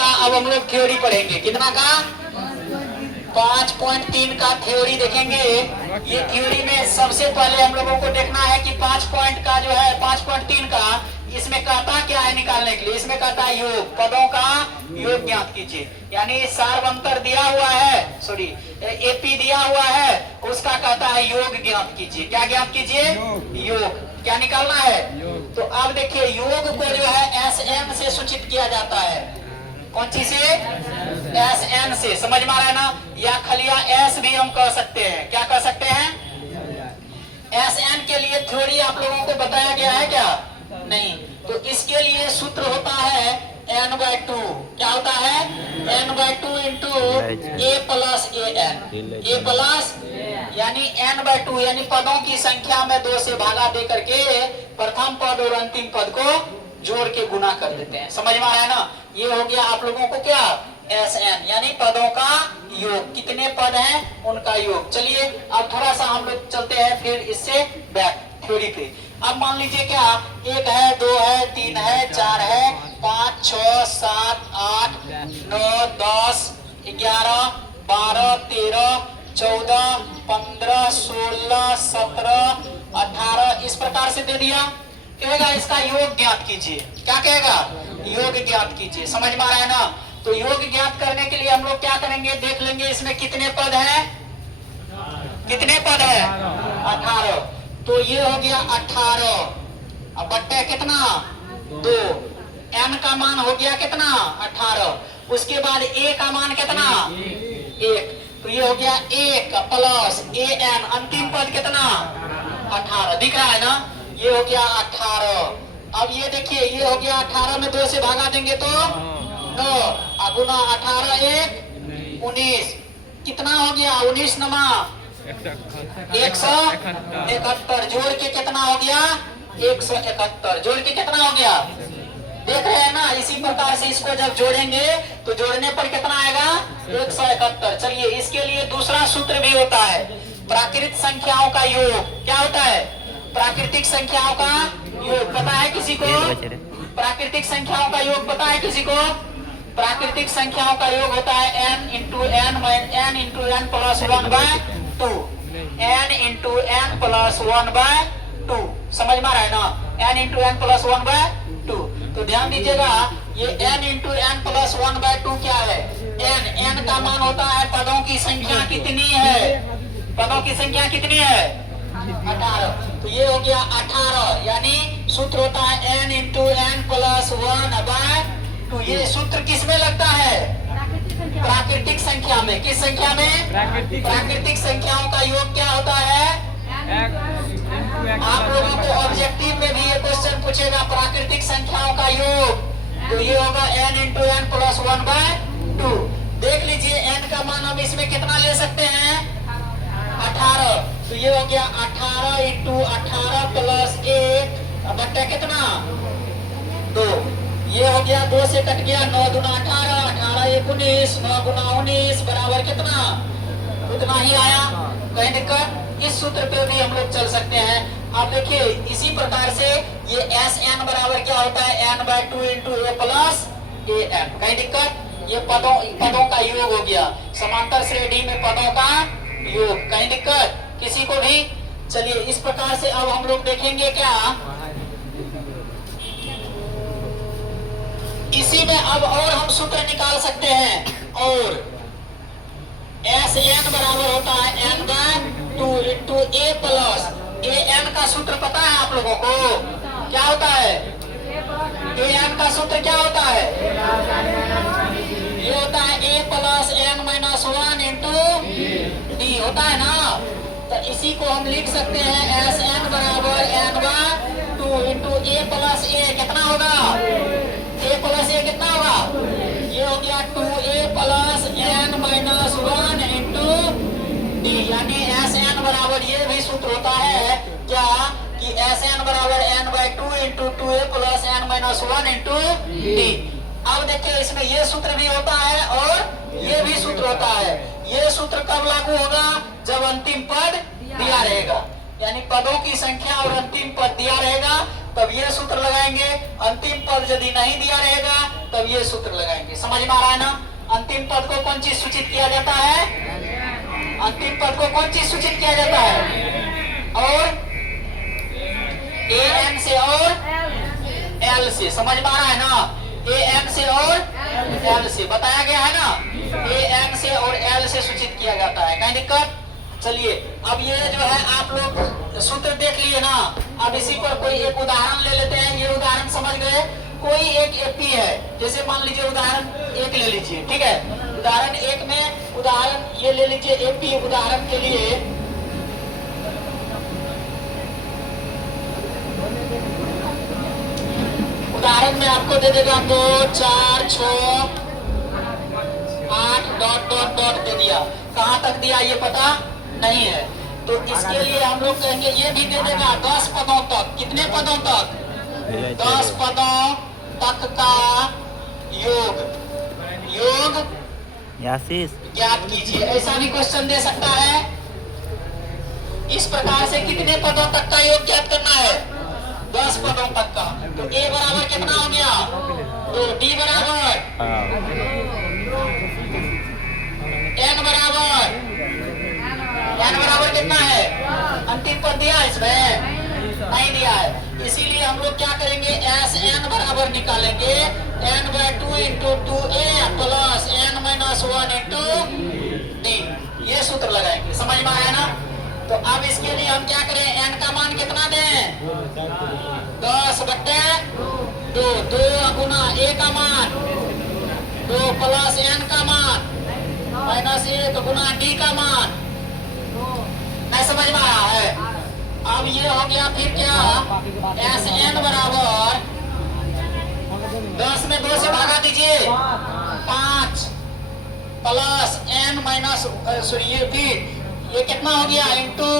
का अब हम लोग थ्योरी पढ़ेंगे। कितना का? 5.3 का थ्योरी देखेंगे। ये थ्योरी में सबसे पहले हम लोगों को देखना है कि 5 पॉइंट का जो है 5.3 का इसमें कहता क्या है निकालने के लिए। इसमें कहता है योग, पदों का योग ज्ञात कीजिए। यानी सार्वंतर दिया हुआ है, सॉरी एपी दिया हुआ है, उसका कहता है योग ज्ञात कीजिए। क्या ज्ञात कीजिए? योग। क्या निकालना है? तो अब देखिए योग को जो है एस एन से सूचित किया जाता है। कौन सी से? एस एन से। समझ में आ रहा है ना? या खलिया एस भी हम कह सकते हैं। क्या कह सकते हैं? एस एन के लिए थ्योरी आप लोगों को बताया गया है क्या? नहीं। तो इसके लिए सूत्र होता है n/2। क्या होता है? n/2 into A plus A N. A plus यानी n/2 यानी पदों की संख्या में 2 से भागा दे करके प्रथम पद और अंतिम पद को जोड़ के गुना कर देते हैं। समझ में आ रहा है ना? ये हो गया आप लोगों को क्या? एस एन यानी पदों का योग। कितने पद हैं उनका योग। चलिए अब थोड़ा सा हम लोग चलते हैं फिर इससे बैक थ्योरी पे। अब मान लीजिए क्या 1 है, 2 है, 3 है, 4 है, 5, 6, 7, 8, 9, 10, 11, 12, 13, 14, 15, 16, 17, 18 इस प्रकार से दे दिया। कहेगा इसका योग ज्ञात कीजिए। क्या कहेगा? योग ज्ञात कीजिए। समझ में आ रहा है ना? तो योग ज्ञात करने के लिए हम लोग क्या करेंगे, देख लेंगे इसमें कितने पद हैं। कितने पद है? 18। तो ये हो गया 18। अब बट्टे कितना? 2। n का मान हो गया कितना? 18। उसके बाद a का मान कितना? 1। तो ये हो गया 1 प्लस an। अंतिम पद कितना? 18। दिख रहा है ना? ये हो गया 18। अब ये देखिए ये हो गया 18 में 2 से भागा देंगे तो 9 गुना 18 1 19। कितना हो गया? 19 नमा 171। जोड़ के कितना हो गया? 171। जोड़ के कितना हो गया? देख रहे हैं ना? इसी प्रकार से इसको जब जोड़ेंगे तो जोड़ने पर कितना आएगा? 171। चलिए इसके लिए दूसरा सूत्र भी होता है, प्राकृत संख्याओं का योग। क्या होता है? प्राकृतिक संख्याओं का योग। पता है किसी को? प्राकृतिक संख्याओं का योग पता है किसी को? प्राकृतिक संख्याओं का योग होता है n into n plus 1/2। n into n plus 1/2। समझ में आ रहा है ना? n into n plus 1/2। तो ध्यान दीजिएगा ये n इंटू n प्लस 1/2 क्या है? n का मान होता है पदों की संख्या कितनी है। पदों की संख्या कितनी है? 18। तो ये हो गया 18 यानी सूत्र होता है n इंटू n प्लस 1/2। ये सूत्र किस में लगता है? प्राकृतिक संख्या में। किस संख्या में? प्राकृतिक संख्याओं का योग क्या होता है? आप लोगों को ऑब्जेक्टिव में भी ये क्वेश्चन पूछेगा प्राकृतिक संख्याओं का योग। तो ये होगा n इंटू n प्लस 1/2। देख लीजिए n का मान हम इसमें कितना ले सकते हैं? 18। तो ये हो गया 18 इंटू 18 प्लस 1 बट्टा कितना? 2। ये हो गया 2 से कट गया 9 गुना 18, 18 1 19, 9 गुना 19 बराबर कितना? उतना ही आया। कहीं दिक्कत? इस सूत्र पे भी हम लोग चल सकते हैं। आप देखिए इसी प्रकार से ये एस एन बराबर क्या होता है? n/2 into A plus A N. कहीं दिक्कत? ये पदों का योग हो गया। समांतर श्रेणी में पदों का योग। कहीं दिक्कत किसी को भी? चलिए इस प्रकार से अब हम लोग देखेंगे क्या इसी में अब और हम सूत्र निकाल सकते हैं। और एस एन बराबर होता है n/2 into A plus A N का सूत्र पता है आप लोगों को? क्या होता है? ए एन का सूत्र क्या होता है? ये होता है a plus n-1 into D होता है ना? तो इसी को हम लिख सकते हैं एस एन बराबर n/2 इंटू ए प्लस ए। कितना होगा? a प्लस ए कितना होगा? ये हो गया 2a plus n-1 into D. यानी एस एन बराबर ये भी सूत्र होता है क्या कि एस एन बराबर n/2 into 2a plus n-1 into D. अब देखिए इसमें ये सूत्र भी होता है और ये भी सूत्र होता है। ये सूत्र कब लागू होगा? जब अंतिम पद दिया रहेगा। यानी पदों की संख्या और अंतिम पद दिया रहेगा तब ये सूत्र लगाएंगे। अंतिम पद यदि नहीं दिया रहेगा तब ये सूत्र लगाएंगे। समझ में आ रहा है ना? अंतिम पद को कौन चीज सूचित किया जाता है? अंतिम पद को कौन चीज सूचित किया जाता है? और एन से और एल से। समझ में आ रहा है ना? एन से और एल से बताया गया है ना? एन से और एल से सूचित किया जाता है। कहीं दिक्कत? चलिए अब ये जो है आप लोग सूत्र देख लिए ना। अब इसी पर कोई एक उदाहरण ले लेते हैं। ये उदाहरण समझ गए? कोई एक एपी है, जैसे मान लीजिए उदाहरण एक ले लीजिए, ठीक है? उदाहरण एक में उदाहरण ये ले लीजिए एपी। उदाहरण के लिए उदाहरण में आपको दे देगा 2 4 6 8 डॉट डॉट डॉट दे दिया। कहाँ तक दिया ये पता नहीं है, तो इसके लिए हम लोग कहेंगे ये भी दे देगा 10 पदों तक। कितने पदों तक? 10 पदों तक का योग ज्ञात कीजिए। ऐसा भी क्वेश्चन दे सकता है। इस प्रकार से कितने पदों तक का योग ज्ञात करना है? 10 पदों तक का। तो ए बराबर कितना हो गया? तो डी बराबर एन बराबर कितना है? अंतिम पद दिया इसमें? नहीं दिया है। इसीलिए हम लोग क्या करेंगे? एस एन बराबर निकालेंगे n/2 × 2a plus n-1 × d। ये सूत्र लगाएंगे। समझ में आया ना? तो अब इसके लिए हम क्या करें? n का मान कितना दें? 10/2। 2 गुना a का मान 2 प्लस n का मान -1 गुना d का मान। नहीं समझ में आया है? अब ये हो गया फिर क्या? एस एन बराबर 10 में 2 से भागा दीजिए 5 प्लस n माइनस ये कितना हो गया? इंटू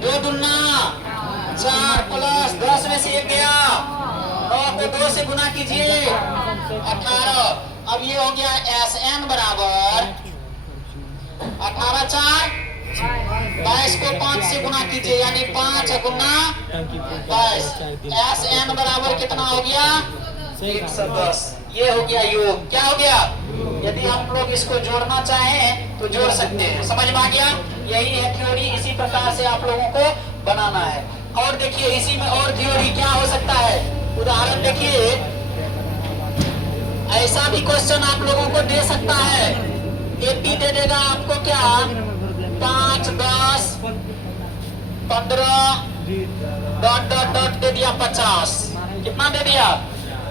2 दूना 4 प्लस 10 में से 1 गया 9 को 2 से गुना कीजिए 18। अब ये हो गया एस एन बराबर 18 4 22 को 5 से गुना कीजिए, यानी 5 गुना 22। एस एन बराबर कितना हो गया? 110। ये हो गया योग। क्या हो गया? यदि हम लोग इसको जोड़ना चाहें तो जोड़ सकते हैं। समझ में आ गया? यही है थ्योरी। इसी प्रकार से आप लोगों को बनाना है। और देखिए इसी में और थ्योरी क्या हो सकता है? उदाहरण देखिए, ऐसा भी क्वेश्चन आप लोगों को दे सकता है। एपी दे देगा आपको क्या? 5 10 15 डॉट डॉट डॉट दे दिया 50। कितना दे दिया?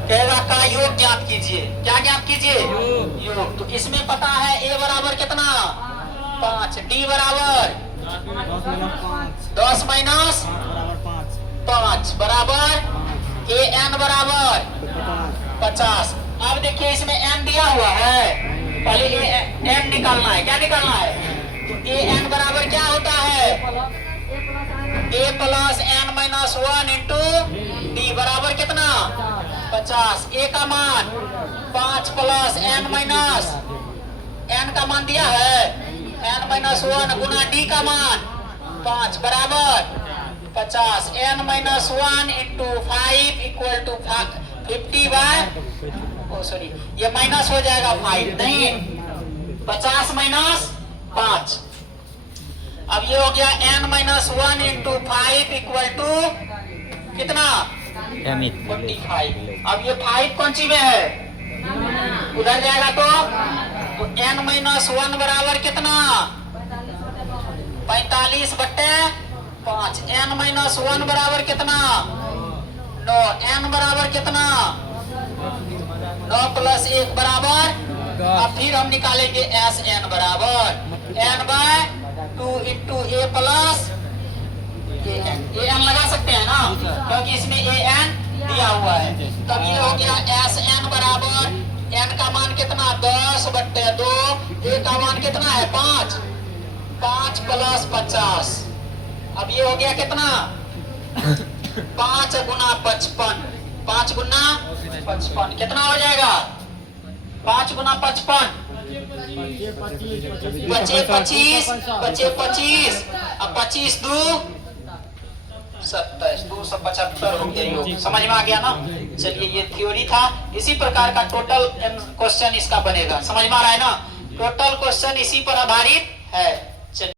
कहेगा का योग ज्ञात कीजिए। क्या ज्ञात कीजिए? योग। तो इसमें पता है ए बराबर कितना? 5। डी बराबर 10 माइनस 5 बराबर ए एन बराबर 50। अब देखिए इसमें एन दिया हुआ है, पहले एन निकालना है। क्या निकालना है? ए एन बराबर क्या होता है? ए प्लस n-1 इंटू डी बराबर कितना? 50। ए का मान 5 प्लस n का मान दिया है n-1 गुना डी का मान 5 बराबर 50। n-1 into 5 equal to 50 sorry ये माइनस हो जाएगा 5 नहीं 50 माइनस 5। अब ये हो गया n-1 इंटू 5 इक्वल टू कितना? 45। अब ये 5 कौन सी में है? उधर जाएगा तो n-1 बराबर कितना? 45/5। n-1 बराबर कितना? 9। n बराबर कितना? 9 प्लस 1 बराबर। अब फिर हम निकालेंगे एस एन बराबर n/2 into A plus A N लगा सकते हैं ना, क्योंकि इसमें ए एन दिया हुआ है। तब ये हो गया एस एन बराबर n का मान कितना? 10/2। ए का मान कितना है? 5 प्लस 50। अब ये हो गया कितना? 5 गुना 55। 5 गुना 55 कितना हो जाएगा? 5 गुना 55 बचे 25। अब 25 2 27 275 हो गया योग। समझ में आ गया ना? चलिए ये थ्योरी था। इसी प्रकार का टोटल क्वेश्चन इसका बनेगा, समझ में आ रहा है ना। टोटल क्वेश्चन इसी पर आधारित है।